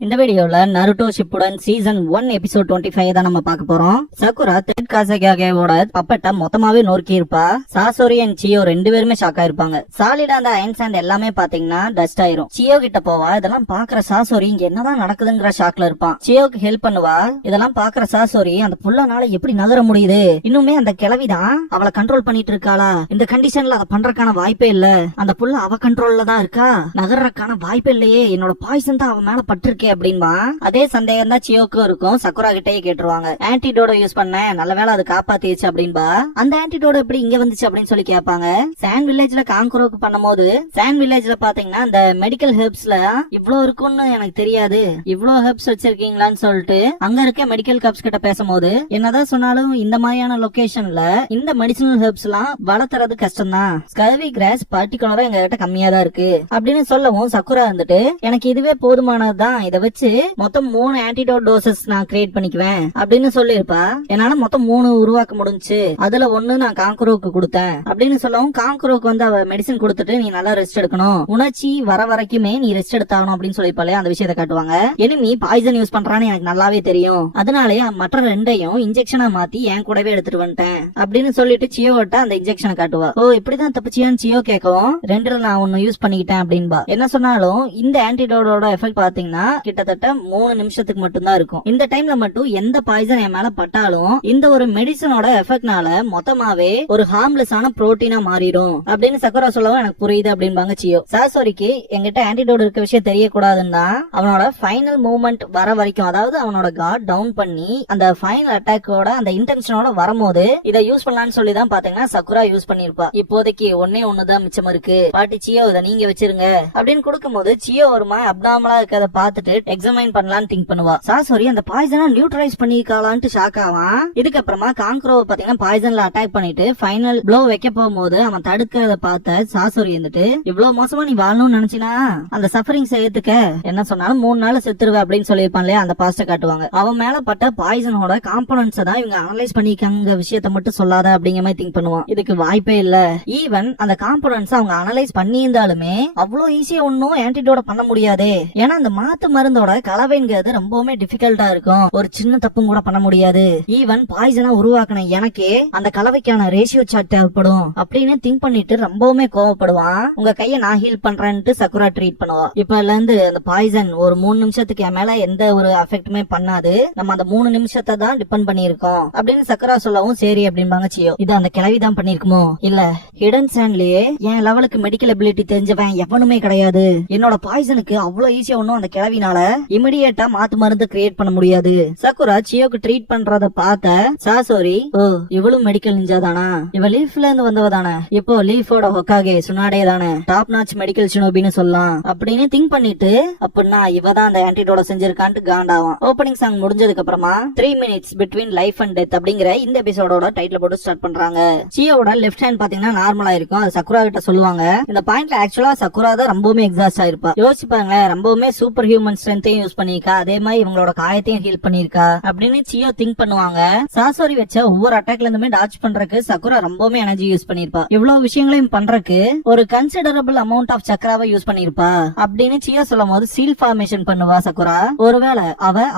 இந்த வீடியோல Naruto Shippuden season 1 episode 25 தான் நம்ம பார்க்க போறோம். சகுரா தெட் காசகியோட பப்பட்ட மொத்தமாவே நொறுக்கி இருப்பா. சாசோரி அண்ட் சியோ ரெண்டு பேருமே ஷாக் ஆயிருப்பாங்க. சாலிடா அந்த அயன் சாண்ட் எல்லாமே பாத்தீங்கன்னா டஸ்ட் ஆயிரும். சியோ கிட்ட போவா. இதெல்லாம் பாக்குற சாசோரி இங்க என்னதான் நடக்குதுங்கிற ஷாக்ல இருப்பான். சியோக்கு ஹெல்ப் பண்ணுவா. இதெல்லாம் பாக்குற சாசோரி அந்த புள்ளனால எப்படி நகர முடியுது, இன்னுமே அந்த கிழவிதான் அவளை கண்ட்ரோல் பண்ணிட்டு இருக்காளா, இந்த கண்டிஷன்ல அதை பண்றதுக்கான வாய்ப்பே இல்ல, அந்த புள்ள அவ கண்ட்ரோல்ல தான் இருக்கா, நகர்றதுக்கான வாய்ப்பே இல்லையே, என்னோட பாய்சன் தான் அவ மேல பட்டிருக்கே அப்படின்பா. அதே சந்தேகம் தான் சியோக்கும் இருக்கும். சக்குரா கிட்டே கேட்டுருவாங்க. ஆன்டிடோட யூஸ் பண்ண நல்ல வேளை அது காப்பாத்திச்சு அப்படின்பா. அந்த ஆன்டிடோட எப்படி இங்க வந்துச்சு அப்படின்னு சொல்லி கேட்பாங்க. சாண்ட் வில்லேஜ்ல காங்குரோக்கு பண்ணும்போது சாண்ட் வில்லேஜ்ல பாத்தீங்கன்னா இந்த மெடிக்கல் ஹெர்ப்ஸ்ல இவ்ளோ இருக்கும்னு எனக்கு தெரியாது, இவ்ளோ ஹெர்ப்ஸ் வச்சிருக்கீங்களான்னு சொல்லிட்டு அங்க இருக்க மெடிக்கல் கப்ஸ் கிட்ட பேசும்போது, என்னதான் சொன்னாலும் இந்த மாதிரியான லொகேஷன்ல இந்த மெடிசினல் ஹெர்ப்ஸ் எல்லாம் வளர்த்துறது கஷ்டம் தான், ஸ்கர்வி கிராஸ் பர்டிகுலரா எங்க கிட்ட கம்மியா தான் இருக்கு அப்படின்னு சொல்லவும் சக்குரா இருந்துட்டு எனக்கு இதுவே போதுமானதுதான், இதை வச்சு மொத்தம் 3 ஆன்டிடோட் டோசஸ் நான் கிரியேட் பண்ணிக்குவேன் அப்படின்னு சொல்லிருப்பா. என்னால மொத்தம் 3 உருவாக்க முடிஞ்சு, அதுல 1 நான் காங்குரோக்கு கொடுத்தேன் அப்படின்னு சொல்லவும் காங்குரோக்கு வந்து அவ மெடிசன் கொடுத்துட்டு நீ நல்லா ரெஸ்ட் எடுக்கணும், உணர்ச்சி வர வரைக்குமே நீ ரெஸ்ட் எடுத்தாகணும் அப்படின்னு சொல்லிப்பாலே அந்த விஷயத்தை காட்டுவாங்க. எனிமி பாய்சன் யூஸ் பண்றான்னு எனக்கு நல்லாவே தெரியும், அதனாலே மற்ற ரெண்டையும் இன்ஜெக்ஷனா மாத்தி என் கூடவே எடுத்துட்டு வந்துட்டேன் அப்படின்னு சொல்லிட்டு சியோட்ட அந்த இன்ஜெக்ஷனை காட்டுவா. ஓ இப்படிதான் தப்பிச்சியான்னு சியோ கேட்கவும், ரெண்டுல நான் ஒன்னு யூஸ் பண்ணிக்கிட்டேன் அப்படின்பா. என்ன சொன்னாலும் இந்த ஆன்டிடோடோட எஃபெக்ட் பாத்தீங்கன்னா கிட்டத்தட்ட 3 நிமிஷத்துக்கு மட்டும் தான் இருக்கும். இந்த டைம்ல மட்டும் எந்த பாய்சன் என் மேல பட்டாலும் இந்த ஒரு மெடிசனோட எஃபெக்ட்னால மொத்தமாவே ஒரு ஹார்ம்லெஸ் ஆன புரோட்டீனா மாறிடும் அப்படின்னு சக்குரா சொல்லவும் எனக்கு புரியுது அப்படின்பாங்க சியோ. சாசோரிக்கு எங்கிட்ட ஆன்டிடோட் இருக்க விஷயம் தெரியக்கூடாதுன்னா அவனோட ஃபைனல் மூவ்மெண்ட் வர வரைக்கும், அதாவது அவனோட கார்ட் டவுன் பண்ணி அந்த ஃபைனல் அட்டாக்கோட அந்த இன்டென்ஷனோட வரும்போது இதை யூஸ் பண்ணலாம்னு சொல்லி தான் பாத்தீங்கன்னா சக்குரா யூஸ் பண்ணிருப்பா. இப்போதைக்கு ஒண்ணுதான் மிச்சம் இருக்கு, பாட்டி சியோ இதை நீங்க வச்சிருங்க அப்படின்னு கொடுக்கும்போது சியோ ஒருமா அப்டாமலா இருக்கிறத பாத்துட்டு எக்ஸாமைன் பண்ணலாம்னு திங்க் பண்ணுவா. சாசோரி அந்த பாய்சனை நியூட்ரலைஸ் பண்ணிருக்காளான்ட்டு ஷாக் ஆவான். இதுக்கப்புறமா காங்குரோவை பாத்தீங்கன்னா பாய்சன்ல அட்டாக் பண்ணிட்டு ஃபைனல் ப்ளோ வைக்க போகும்போது அவன் தடுக்கிறத பார்த்த சாசோரி இருந்துட்டு இவ்வளவு மோசமா நீ வாழணும்னு நினைச்சினா அந்த சஃபரிங் செய்யறதுக்க என்ன சொன்னாலும் 3 நாள் செத்துருவ அப்படின்னு சொல்லியிருப்பான் இல்லையா, அந்த பாஸ்ட காட்டுவாங்க. அவன் மேல பட்ட பாய்சனோட காம்போனன்ட்ஸ் தான் இவங்க அனலைஸ் பண்ணிருக்காங்க, விஷயத்த மட்டும் சொல்லாத அப்படிங்கிற மாதிரி திங்க் பண்ணுவான். இதுக்கு வாய்ப்பே இல்ல. ஈவன் அந்த காம்போனன்ட்ஸ் அவங்க அனலைஸ் பண்ணியிருந்தாலுமே அவ்வளவு ஈஸியா ஒன்னும் ஆன்டிடோட பண்ண முடியாது. ஏன்னா அந்த மாத்து மருந்தோட கலவைங்கிறது ரொம்பவுமே டிஃபிகல்ட்டா இருக்கும், ஒரு சின்ன தப்பும் கூட பண்ண முடியாது. ஈவன் பாய்சனா உருவாக்கின எனக்கே அந்த கலவைக்கான ரேஷியோ சார்ட் தேவைப்படும் அப்படின்னு திங்க் பண்ணிட்டு ரொம்பவுமே கோவப்படுவான். உங்க கைய நான் ஹீல் பண்றேன்ட்டு சக்குரா ட்ரீட் பண்ணுவா. இப்ப இருந்து அந்த பாய்சன் ஒரு 3 நிமிஷத்துக்கு என் மேல எந்த ஒரு அஃபெக்ட்டுமே பண்ணாது, நம்ம அந்த 3 நிமிஷத்தை தான் டிபெண்ட் பண்ணிருக்கோம் அப்படின்னு சக்குரா சொல்லவும் சரி அப்படின்பாங்க சியோ. இது அந்த கிளவி தான் பண்ணிருக்குமோ இல்ல ஹிடன் சாண்ட்லயே என் லெவலுக்கு மெடிக்கல் எபிலிட்டி தெரிஞ்சவன் எவனுமே கிடையாது, என்னோட பாய்சனுக்கு அவ்வளவு ஈஸியா ஒன்னும் அந்த கிளவினால இமிடியேட்டா மாத்து மருந்து கிரியேட் பண்ண முடியாது. சக்குரா சியோக்கு ட்ரீட் பண்றத பார்த்த சாசோரி, ஓ இவளும் மெடிக்கல் நிஞ்சா தானா, இவ லீஃப்ல இருந்து வந்தவ தானே, இப்போ லீஃபோட ஹொக்காகே சுனாடே தானே, டாப் நாச் மெடிக்கல் ஷினோபின்னு சொல்லலாம் அப்படின்னு திங்க் பண்ணிட்டு அப்படின்னா இவ தான் அந்த ஆன்டிடோட செஞ்சிருக்கான்ட்டு காண்டாவான். ஓபனிங் சாங் முடிஞ்சதுக்கு அப்புறமா 3 minutes between life and death அப்படிங்கிற இந்த எபிசோடோட டைட்டில் போட்டு ஸ்டார்ட் பண்றாங்க. சியோட லெஃப்ட் ஹேண்ட் பாத்தீங்கன்னா நார்மலா இருக்கும், அது சக்குரா கிட்ட சொல்லுவாங்க. இந்த பாயிண்ட்ல ஆக்சுவலா சக்குரா தான் ரொம்பவுமே எக்ஸாஸ்ட் ஆயிருப்பா. யோசிப்பாங்க, ரொம்பவுமே சூப்பர் ஹியூமன் ஸ்ட்ரென்த்தையும் யூஸ் பண்ணிருக்கா, அதே மாதிரி இவங்களோட காயத்தையும் ஹீல் பண்ணிருக்கா அப்படின்னு சியோ திங்க் பண்ணுவாங்க. சாசோரி வச்ச ஒவ்வொரு அட்டாக்ல இருந்துமே டாச் பண்றதுக்கு சக்குரா ரொம்பவுமே எனர்ஜி யூஸ் பண்ணிருப்பா. இவ்வளவு விஷயங்களையும் பண்றதுக்கு ஒரு கன்சிடரபிள் அமௌண்ட் ஆஃப் சக்கராவை யூஸ் பண்ணிருப்பா அப்படின்னு சியோ சொல்லும் போது சீல் ஃபார்மேஷன் பண்ணுவா சக்குரா. ஒருவேளை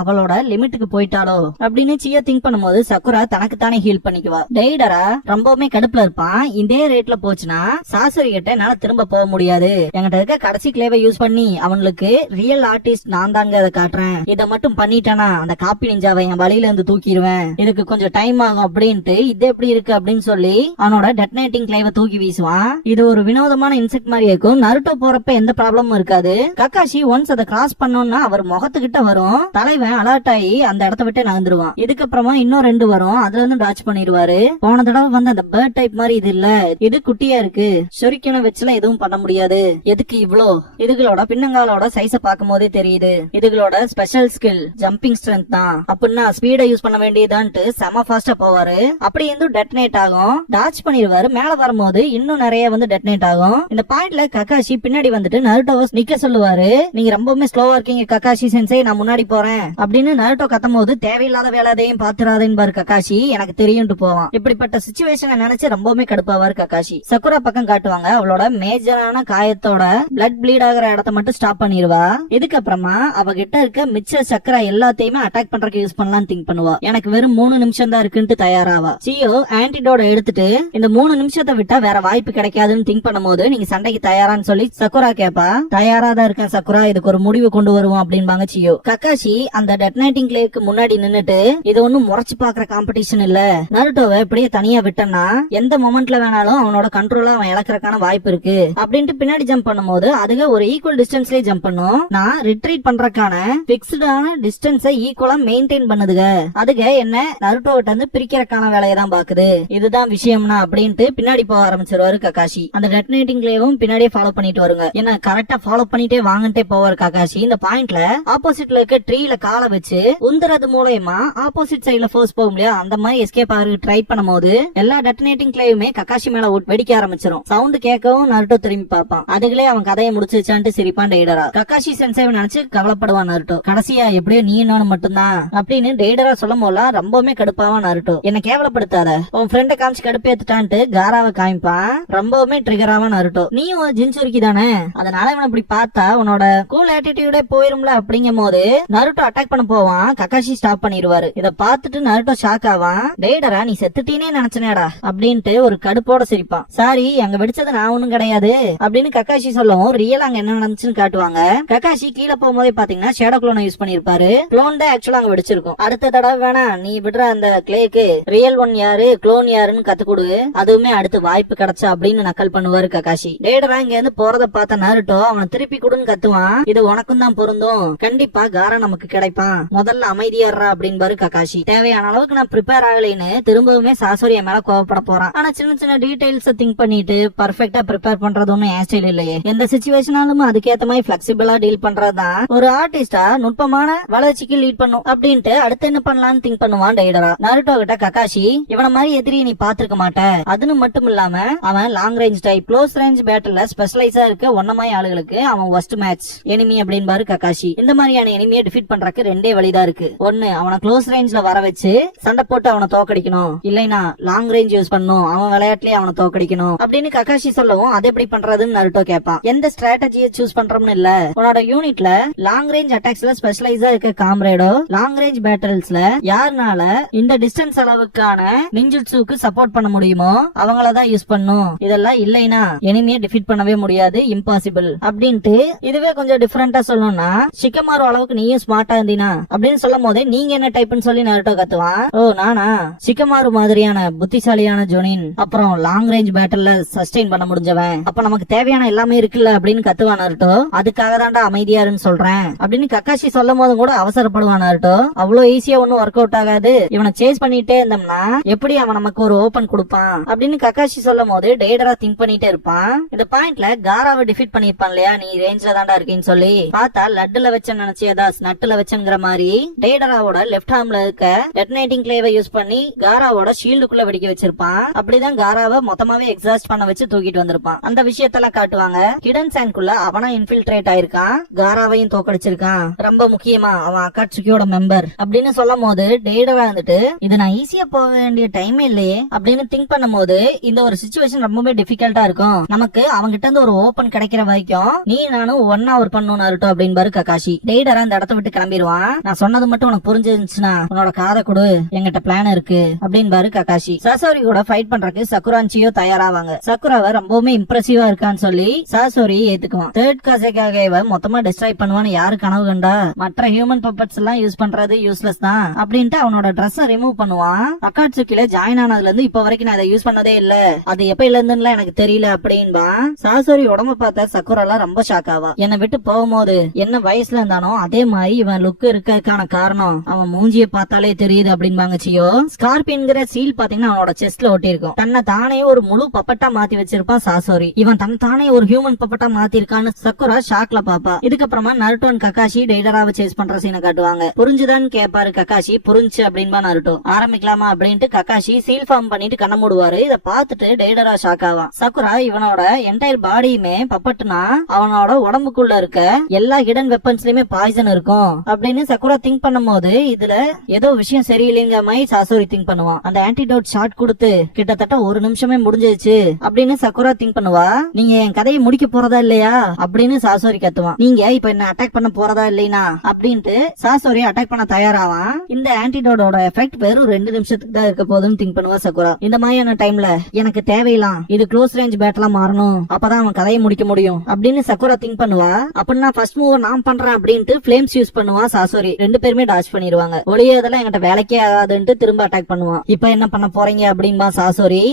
அவளோட லிமிட்டுக்கு போயிட்டாலோ அப்படின்னு சியோ திங்க் பண்ணும்போது சக்குரா தனக்கு தானே ஹீல் பண்ணிக்குவா. டெய்டரா ரொம்பவுமே கடுப்புல இருப்பான். இதே ரேட்ல போச்சுன்னா சாசோரி கிட்ட என்னால திரும்ப போக முடியாது, என்கிட்ட இருக்க கடைசி கிளேவை யூஸ் பண்ணி அவனுக்கு ரியல் ஆர்டிஸ்ட் நான் தாங்க அதை காட்டுறேன், இதை மட்டும் பண்ணிட்டானா அந்த காப்பி நிஞ்சாவை என் வழியில இருந்து தூக்கிடுவேன், இதுக்கு கொஞ்சம் டைம் ஆகும் அப்படின்ட்டு இது எப்படி இருக்கு அப்படின்னு சொல்லி அவனோட டெட்டனேட்டிங் கிளைவை தூக்கி வீசுவான். இது ஒரு வினோதமான இன்செக்ட் மாதிரி இருக்கும். நருட்டோ போறப்ப எந்த ப்ராப்ளமும் இருக்காது. கக்காஷி ஒன்ஸ் அதை கிராஸ் பண்ணோம்னா அவர் முகத்துக்கிட்ட வரும், தலைவன் அலர்ட் ஆகி அந்த இடத்த விட்டு நகர்ந்துருவான். இதுக்கப்புறமா இன்னும் 2 வரும், அதுல இருந்து டாச் பண்ணிடுவாரு. போன தடவை வந்து அந்த பேர்ட் டைப் மாதிரி இது இல்ல, இது குட்டியா இருக்கு, ஷொரிக்கன வச்சுல எதுவும் பண்ண முடியாது, எதுக்கு இவ்ளோ, இதுகளோட பின்னங்காலோட சைஸ பார்க்கும் போதே தெரியுது, இதுகளோட ஸ்பெஷல் ஸ்கில் ஜம்பிங் ஸ்ட்ரென்த் தான் அப்படின்னா ஸ்பீட யூஸ் பண்ண வேண்டியதான்ட்டு செம ஃபாஸ்டா போவாரு. அப்படி இருந்து டெட்டனேட் ஆகும், டாச் பண்ணிடுவாரு. மேல வரும்போது இன்னும் நிறைய வந்து டெட்டனேட் ஆகும். இந்த பாயிண்ட்ல கக்காஷி பின்னாடி வந்துட்டு நருட்டோவை நிக்க சொல்லுவாரு. நீங்க ரொம்பவுமே ஸ்லோவா இருக்கீங்க கக்காஷி சென்சை, நான் முன்னாடி போறேன் அப்படின்னு நருட்டோ கத்தும் போது தேவையில்லாத வேலையதையும் பாத்துறாதேன்னு கக்காஷி எனக்கு தெரியும்ட்டு போவான். இப்படிப்பட்ட சிச்சுவேஷனை நினைச்சு ரொம்பவுமே கடுப்பாவாரு கக்காஷி. சக்குரா பக்கம் காட்டுவாங்க, அவளோட மேஜரான காயத்தோட பிளட் ப்ளீட் ஆகிற இடத்த மட்டும் ஸ்டாப் பண்ணிடுவா. இதுக்கப்புறமா அப்புறமா அவகிட்ட இருக்க மிச்ச சக்கரை எல்லாத்தையுமே அட்டாக் பண்றதுக்கு யூஸ் பண்ணலாம்னு திங்க் பண்ணுவா. எனக்கு வெறும் 3 நிமிஷம் தான் இருக்குன்னு தயாராவா. சியோ ஆன்டிடோட எடுத்துட்டு இந்த 3 நிமிஷத்தை விட்டா வேற வாய்ப்பு கிடைக்காதுன்னு திங்க் பண்ணும்போது நீங்க சண்டைக்கு தயாரான்னு சொல்லி சக்குரா கேப்பா. தயாரா தான் இருக்கேன் சக்குரா, இதுக்கு ஒரு முடிவு கொண்டு வருவோம் அப்படின்பாங்க சியோ. கக்காஷி அந்த டெட்டனேட்டிங் கிளேக்கு முன்னாடி நின்னுட்டு இது ஒன்னும் முறைச்சு பாக்குற காம்படிஷன் இல்ல, நருட்டோவை இப்படியே தனியா விட்டனா எந்த மொமெண்ட்ல வேணாலும் அவனோட கண்ட்ரோலா அவன் இழக்கிறதுக்கான வாய்ப்பு இருக்கு அப்படின்ட்டு பின்னாடி ஜம்ப் பண்ணும்போது அதுக்கு ஒரு ஈக்குவல் டிஸ்டன்ஸ்லயே ஜம்ப் பண்ணும். நான் ரிட்ரீட் பண்றதுக்கான பிக்ஸ்டான டிஸ்டன்ஸை ஈக்குவலா மெயின்டைன் பண்ணுதுங்க, அதுக்கு என்ன நருட்டோவிட்ட இருந்து பிரிக்கிறதுக்கான வேலையை தான் பாக்குது, இதுதான் விஷயம்னா அப்படின்ட்டு பின்னாடி போக ஆரம்பிச்சிருவாரு கக்காஷி. அந்த டெட்டனேட்டிங் கிளேவும் பின்னாடியே ஃபாலோ பண்ணிட்டு வருங்க. என்ன கரெக்டா ஃபாலோ பண்ணிட்டே வாங்கிட்டே போவார் கக்காஷி. இந்த பாயிண்ட்ல ஆப்போசிட்ல இருக்க ட்ரீல காலை வச்சு உந்துறது மூலயமா ஆப்போசிட் சைடுல ஃபோர்ஸ் போகும் இல்லையா, அந்த மாதிரி எஸ்கேப் ஆகிறதுக்கு ட்ரை பண்ணும்போது எல்லா டெட்டனேட்டிங் கிளேவுமே கக்காஷி மேல வெடிக்க ஆரம்பிச்சிடும். சவுண்ட் கேட்கவும் நருட்டோ திரும்பி பார்ப்பான். அதுகளே அவன் கதையை முடிச்சுச்சான்ட்டு சிரிப்பான் டெய்டரா. கக்காஷி சென்சேவை நினைச்சு கவலைப்படுவான் நருட்டோ. கடைசியா எப்படியோ நீ என்னன்னு மட்டும்தான் அப்படின்னு டெய்டரா சொல்லும் போலாம் ரொம்பவுமே கடுப்பாவான் நருட்டோ. என்ன கேவலப்படுத்தாத, உன் ஃப்ரெண்ட காமிச்சு கடுப்பேத்துட்டான்ட்டு காராவை காமிப்பான். ரொம்பவுமே ட்ரிகர் ஆவான் நருட்டோ. நீ ஒரு ஜின்சுரிக்கி தானே, அதனால இவன் இப்படி பார்த்தா உன்னோட கூல் ஆட்டிடியூடே போயிரும்ல அப்படிங்கும் போது நருட்டோ அட்டாக் பண்ண போவான். கக்காஷி ஸ்டாப் பண்ணிடுவாரு. இத பார்த்துட்டு நருட்டோ ஷாக் ஆவான். டெய்டரா நீ செத்துட்டீனே நினைச்சனேடா அப்படின்ட்டு ஒரு கடுப்போட சிரிப்பான். சாரி, அங்க வெடிச்சது நான் ஒண்ணும் கிடையாது அப்படின்னு கக்காஷி சொல்லவும் ரியல் அங்க என்ன நடந்துச்சுன்னு காட்டுவாங்க. கக்காஷி கீழே போகும்போதே பாத்தீங்கன்னா ஷேடோ குளோனை யூஸ் பண்ணிருப்பாரு. குளோன் தான் ஆக்சுவலா அங்க வெடிச்சிருக்கும். அடுத்த தடவை வேணா நீ விடுற அந்த கிளேக்கு ரியல் ஒன் யாரு குளோன் யாருன்னு கத்து கொடு, அதுவுமே அடுத்து வாய்ப்பு கிடைச்சா அப்படின்னு நக்கல் பண்ணுவாரு கக்காஷி. டேடரா இங்க இருந்து போறத பார்த்த நருட்டோ அவனை திருப்பி கொடுன்னு கத்துவான். இது உனக்கும் தான் பொருந்தும், கண்டிப்பா காரா நமக்கு கிடைப்பான், முதல்ல அமைதியாடுறா அப்படின்பாரு கக்காஷி. தேவையான அளவுக்கு நான் ப்ரிப்பேர் ஆகலைன்னு திரும்பவுமே சாசோரிய மேல கோவப்பட போறான். ஆனா சின்ன சின்ன டீடைல்ஸ் திங்க் பண்ணிட்டு பர்ஃபெக்டா ப்ரிப்பேர் பண்றது ஒன்னும் ஏன் ஸ்டைல் இல்லையே, எந்த சிச்சுவேஷனாலும் அதுக்கேத்த மாதிரி பிளெக்சிபிளா டீல் பண்றதுதான் ஒரு ஆர்டிஸ்டா நுட்பமான வளர்ச்சிக்கு லீட் பண்ணும் அப்படின்ட்டு அடுத்து என்ன பண்ணலாம்னு திங்க் பண்ணுவான் டெய்டரா. நருட்டோ கிட்ட கக்காஷி இவன மாதிரி எதிரி நீ பாத்துருக்க மாட்ட, அதுன்னு மட்டும் இல்லாம அவன் long range type close range பேட்டில்ல ஸ்பெஷலைஸா இருக்க ஒன்ன மாதிரி ஆளுகளுக்கு அவன் ஒஸ்ட் மேட்ச் எனிமி அப்படின்பாரு கக்காஷி. இந்த மாதிரியான எனிமியை டிஃபீட் பண்றதுக்கு ரெண்டே வழிதான் இருக்கு. ஒன்னு அவனை க்ளோஸ் ரேஞ்ச்ல வர வச்சு சண்டை போட்டு அவனை தோக்கடிக்கணும், இல்லைனா லாங் ரேஞ்ச் யூஸ் பண்ணும், அவன் விளையாட்டுலயே அவனை தோக்கடிக்கணும் அப்படின்னு கக்காஷி சொல்லவும் அது எப்படி பண்றதுன்னு நருட்டோ கேட்பான். எந்த ஸ்ட்ராட்டஜியை சூஸ் பண்றோம்னு இல்ல, உன்னோட யூனிட்ல லாங் ரேஞ்ச் அட்டாக்ஸ்ல ஸ்பெஷலைஸா இருக்க காம்ரேடோ லாங் ரேஞ்ச் பேட்டில்ஸ்ல யாருனால இந்த டிஸ்டன்ஸ் அளவுக்கான நிஞ்சுட்சுக்கு சப்போர்ட் பண்ண முடியுமோ அவங்களதான் யூஸ் பண்ணும், இதெல்லாம் இல்லைனா எனிமியை டிஃபீட் பண்ணவே முடியாது, இம்பாசிபிள் அப்படின்ட்டு. இதுவே கொஞ்சம் டிஃபரெண்டா சொல்லணும்னா ஷிகமாரு அளவுக்கு நீயும் ஸ்மார்ட்டா இருந்தீனா அப்படின்னு சொல்லும் போதே நீங்க என்ன டைப்னு சொல்லி நருட்டோ கத்துவான். ஓ நானா, ஷிகமாரு மாதிரியான புத்திசாலியான ஜோனின், அப்புறம் லாங் ரேஞ்ச் பேட்டில்ல சஸ்டெயின் பண்ண முடிஞ்சவன், அப்ப நமக்கு தேவையான எல்லாமே இருக்குல்ல அப்படின்னு கத்துவான் நருட்டோ. அதுக்காக தான்டா அமைதியாருன்னு சொல்றேன் அப்படின்னு கக்காஷி சொல்லும் போதும் கூட அவசரப்படுவான் நருட்டோ. அவ்வளவு ஈஸியா ஒன்னும் ஒர்க் அவுட் ஆகாது, இவனை சேஸ் பண்ணிட்டே இருந்தோம்னா எப்படி அவன் நமக்கு ஒரு ஓபன் கொடுப்பான் அப்படின்னு கக்காஷி சொல்லும் போது டெய்டரா திங்க் பண்ணிட்டே இருப்பான். இந்த பாயிண்ட்ல காராவை டிஃபீட் பண்ணிருப்பான் இல்லையா, நீ ரேஞ்ச்ல தான்டா இருக்கேன்னு சொல்லி பார்த்தா லட்டுல வச்சேன்னு நினைச்சியதா நட்டுல வச்சேங்கிற மாதிரி டெய்டராவோட லெப்ட் ஹார்ம்ல இருக்க டெட்டனேட்டிங் கிளேவை யூஸ் பண்ணி காராவோட ஷீல்டுக்குள்ள வெடிக்க வச்சிருப்பான். அப்படிதான் காராவை மொத்தமாவே எக்ஸாஸ்ட் பண்ண வச்சு தூக்கிட்டு வந்திருப்பான். அந்த விஷயத்தெல்லாம் காட்டுவாங்க. ஹிடன் சாண்ட்குள்ள அவனா இன்ஃபில்ட்ரேட் ஆயிருக்கான், காராவையும் தோக்கடிச்சிருக்கான், ரொம்ப முக்கியமா அவன் அக்காட்சுக்கியோட மெம்பர் அப்படின்னு சொல்லும் போது டெய்டரா வந்துட்டு இது நான் ஈஸியா போக வேண்டிய டைமே இல்லையே அப்படின்னு திங்க் பண்ணும் போது இந்த ஒரு சிச்சுவேஷன் ரொம்பவே டிஃபிகல்ட்டா இருக்கும், நமக்கு அவங்கிட்ட இருந்து ஒரு ஓபன் கிடைக்கிற வரைக்கும் நீ நானும் ஒன்னா ஒர்க் பண்ணணும் நருட்டோ அப்படின்பாரு கக்காஷி. டெய்டரா அந்த இடத்த விட்டு கிளம்பிடுவான். நான் சொன்னது மட்டும் உனக்கு புரிஞ்சிருந்துச்சுன்னா உன்னோட காதை கொடு, எங்கிட்ட பிளான் இருக்கு அப்படின்பாரு கக்காஷி. சாசோரி கூட ஃபைட் பண்றதுக்கு சக்குரான்ச்சியோ தயாராவாங்க. சக்குராவை ரொம்பவுமே இம்ப்ரெசிவா இருக்கான்னு சொல்லி சாசோரி ஏத்துக்குவான். தேர்ட் காசேகாகேவை மொத்தமா டிஸ்ட்ராய் பண்ணுவான்னு யாரு கனவு கண்டா, மற்ற ஹியூமன் பப்பட்ஸ் எல்லாம் யூஸ் பண்றது யூஸ்லெஸ் தான் அப்படின்ட்டு அவனோட ட்ரெஸ் ரிமூவ் பண்ணுவான். அக்காட்சுக்கில ஜாயின் ஆனதுல இருந்து இப்ப வரைக்கும் நான் அதை யூஸ் பண்ணதே இல்ல, அது எப்ப இருந்துன்னு எனக்கு தெரியல அப்படின்பா. சாசோரி உடம்ப பார்த்த சக்குராலாம் ரொம்ப ஷாக் ஆவா. என்னை விட்டு போகும்போது என்ன வயசுல இருந்தானோ அதே மாதிரி இவன் லுக் இருக்கறதுக்கான காரணம் அவன் மூஞ்சிய பார்த்தாலே தெரியுது அப்படின்பாங்க சியோ. ஸ்கார்பியன்கிற சீல் பாத்தீங்கன்னா அவனோட செஸ்ட்ல ஒட்டி இருக்கும். தன்னை தானே ஒரு முழு பப்பட்டா மாத்தி வச்சிருப்பான் சாசோரி. இவன் தன் தானே ஒரு ஹியூமன் பப்பட்டா மாத்தி இருக்கான்னு சக்குரா ஷாக்ல பாப்பா. இதுக்கப்புறமா நருட்டோ கக்காஷி டெய்டராவை சேஸ் பண்ற சீனை காட்டுவாங்க. புரிஞ்சுதான்னு கேட்பாரு கக்காஷி. புரிஞ்சு அப்படின்பா நருட்டோ. ஆரம்பிக்கலாமா அப்படின்ட்டு கக்காஷி சீல் ஃபார்ம் பண்ணிட்டு கண்ண மூடுவாரு. இத பாத்துட்டு டெய்டரா ஷாக் ஆவான். சக்குரா இவனோட என்டையர் பாடியுமே பப்பட்டுனா அவனோட உடம்புக்குள்ள இருக்க எல்லா ஹிடன் வெப்பன்ஸ்லயுமே பாய்சன் இருக்கும் அப்படின்னு சக்குரா திங்க் பண்ணும் போது இதுல ஏதோ விஷயம் சரியில்லைங்க மாதிரி சாசோரி திங்க் பண்ணுவான். அந்த ஆன்டிடோட் ஷாட் கொடுத்து கிட்டத்தட்ட ஒரு நிமிஷமே முடிஞ்சிருச்சு அப்படின்னு சக்குரா திங்க் பண்ணுவா. நீங்க என் கதையை முடிக்க போறதா இல்லையா அப்படின்னு சாசோரி கத்துவான். நீங்க இப்ப என்ன அட்டாக் பண்ண போறதா இல்லைனா அப்படின்ட்டு சாசோரி அட்டாக் பண்ண தயாராவான். இந்த ஆன்டிடோடோட எஃபெக்ட் வெறும் 2 நிமிஷத்துக்கு தான் இருக்க போதுன்னு திங்க் பண்ணுவா சகுரா. இந்த மாதிரியான டைம்ல எனக்கு தேவையில்லாம் இது க்ளோஸ் ரேஞ்ச் பேட்டலா மாறணும், அப்பதான் அவன் கதையை முடிக்க முடியும் அப்படின்னு சகுரா திங்க் பண்ணுவா. அப்படின்னா ஃபர்ஸ்ட் மூவ் நான் பண்றேன் அப்படின்ட்டு ஃபிளேம்ஸ் யூஸ் பண்ணுவா சாசோரி. 2 பேருமே டாச் பண்ணிடுவாங்க. ஒளியே அதெல்லாம் என்கிட்ட வேலைக்கே ஆகாதுன்ட்டு திரும்ப அட்டாக் பண்ணுவான். இப்ப என்ன பண்ண போறீங்க அப்படின்பா சாசோரி.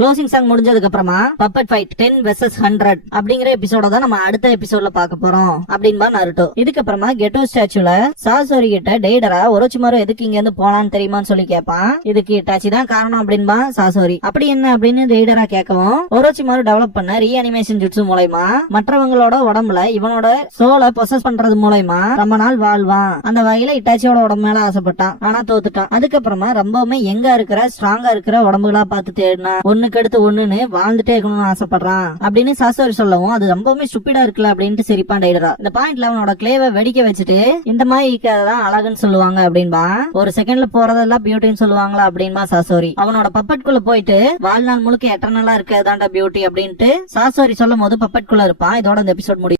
க்ளோசிங் சாங் முடிஞ்சதுக்கு அப்புறமா பப்பட் ஃபைட் 10 vs 100 அப்படிங்கிற எபிசோட தான் நம்ம அடுத்த எபிசோட்ல பார்க்க போறோம் அப்படின்பா நருட்டோ. இதுக்கப்புறமா கெட்டோ ஸ்டாச்சுல சாசோரி கிட்ட டெய்டரா ஒரோச்சிமாரு எதுக்கு இங்க இருந்து போனான்னு தெரியுமான்னு சொல்லி கேட்பான். இதுக்கு இட்டாச்சி தான் காரணம் அப்படின்பா சாசோரி. அப்படி என்ன அப்படின்னு டெய்டரா கேட்கவும் ஒரோச்சிமாரு டெவலப் பண்ண ரீஅனிமேஷன் ஜுட்சு மூலமா மற்றவங்களோட உடம்புல இவனோட சோலை பொசஸ் பண்றது மூலமா ரொம்ப நாள் வாழ்வான். அந்த வகையில இட்டாச்சியோட உடம்பு மேல ஆசைப்பட்டான், ஆனா தோத்துட்டான். அதுக்கப்புறமா ரொம்பவுமே எங்க இருக்கிற ஸ்ட்ராங்கா இருக்கிற உடம்புகளா பார்த்து தேடினா ஒண்ணுக்கு அடுத்து ஒண்ணுன்னு வாழ்ந்துட்டே இருக்கணும்னு ஆசைப்படுறான் அப்படின்னு சாசோரி சொல்லவும் அது ரொம்பவுமே ஸ்டூபிடா இருக்குல்ல அப்படின்ட்டு சிரிப்பான் டெய்டரா. இந்த பாயிண்ட்ல அவனோட கிளேவை வெடிக்க வச்சுட்டு இந்த மாதிரி இருக்கிறதான் அழகுன்னு சொல்லுவாங்க அப்படின்பா. ஒரு செகண்ட்ல போறதெல்லாம் பியூட்டின்னு சொல்லுவாங்களா அப்படின்பா சாசோரி. அவனோட பப்பட்குள்ள போயிட்டு வாழ்நாள் முழுக்க எட்டர்னலா இருக்கிறதாண்டா பியூட்டி அப்படின்ட்டு சாசோரி சொல்லும் போது பப்பட்குள்ள இருப்பான். இதோட இந்த எபிசோட் முடியும்.